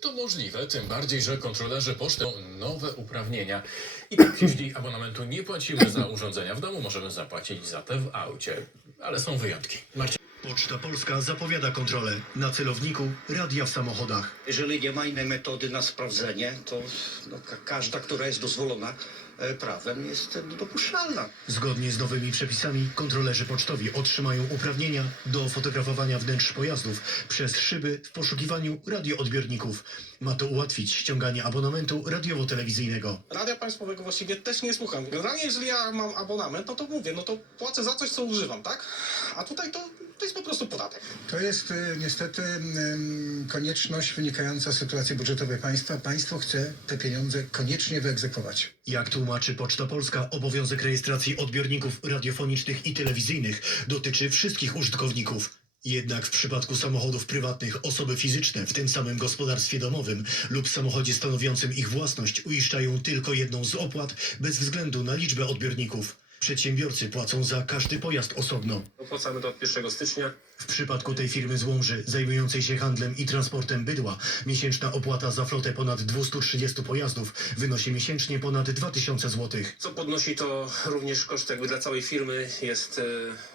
To możliwe, tym bardziej, że kontrolerzy poczty mają nowe uprawnienia. I tak, jeśli abonamentu nie płacimy za urządzenia w domu, możemy zapłacić za te w aucie. Ale są wyjątki. Marcin Poczta Polska zapowiada kontrolę na celowniku radia w samochodach. Jeżeli nie ma innej metody na sprawdzenie, to no, ka- każda, która jest dozwolona e, prawem, jest e, dopuszczalna. Zgodnie z nowymi przepisami kontrolerzy pocztowi otrzymają uprawnienia do fotografowania wnętrz pojazdów przez szyby w poszukiwaniu radioodbiorników. Ma to ułatwić ściąganie abonamentu radiowo-telewizyjnego. Radia państwowego właściwie też nie słucham. Generalnie jeżeli ja mam abonament, no to mówię, no to płacę za coś, co używam, tak? A tutaj to, to jest po prostu podatek. To jest y, niestety ym, konieczność wynikająca z sytuacji budżetowej państwa. Państwo chce te pieniądze koniecznie wyegzekwować. Jak tłumaczy Poczta Polska, obowiązek rejestracji odbiorników radiofonicznych i telewizyjnych dotyczy wszystkich użytkowników. Jednak w przypadku samochodów prywatnych osoby fizyczne w tym samym gospodarstwie domowym lub samochodzie stanowiącym ich własność uiszczają tylko jedną z opłat bez względu na liczbę odbiorników. Przedsiębiorcy płacą za każdy pojazd osobno. Opłacamy to od 1 stycznia. W przypadku tej firmy z Łomży, zajmującej się handlem i transportem bydła, miesięczna opłata za flotę ponad 230 pojazdów wynosi miesięcznie ponad 2000 zł. Co podnosi to również koszt jakby dla całej firmy. Jest e,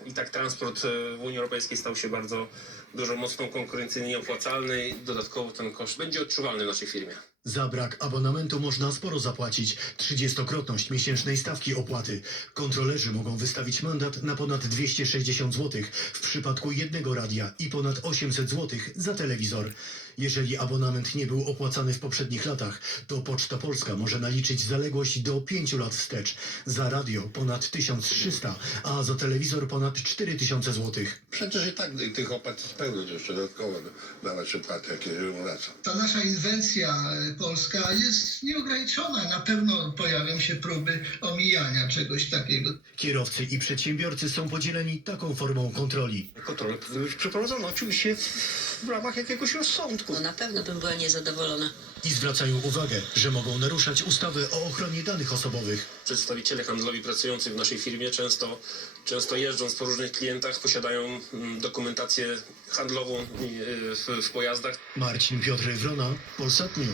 i tak transport e, w Unii Europejskiej stał się bardzo dużo mocno konkurencyjny i opłacalny. Dodatkowo ten koszt będzie odczuwalny w naszej firmie. Za brak abonamentu można sporo zapłacić. 30-krotność miesięcznej stawki opłaty. Kontrolerzy mogą wystawić mandat na ponad 260 zł w przypadku jednego radia i ponad 800 zł za telewizor. Jeżeli abonament nie był opłacany w poprzednich latach, to Poczta Polska może naliczyć zaległość do 5 lat wstecz. Za radio ponad 1300, a za telewizor ponad 4000 zł. Przecież i tak tych opłat spełnić jeszcze dodatkowo dawać opłaty, jakie wraca. ta nasza inwencja polska jest nieograniczona. Na pewno pojawią się próby omijania czegoś takiego. Kierowcy i przedsiębiorcy są podzieleni taką formą kontroli. Kontrole powinny być przeprowadzone oczywiście w ramach jakiegoś rozsądku. No na pewno bym była niezadowolona. I zwracają uwagę, że mogą naruszać ustawy o ochronie danych osobowych. Przedstawiciele handlowi pracujący w naszej firmie często, często jeżdżąc po różnych klientach posiadają mm, dokumentację handlową i, e, w, w pojazdach. Marcin Piotr Wrona, Polsat News.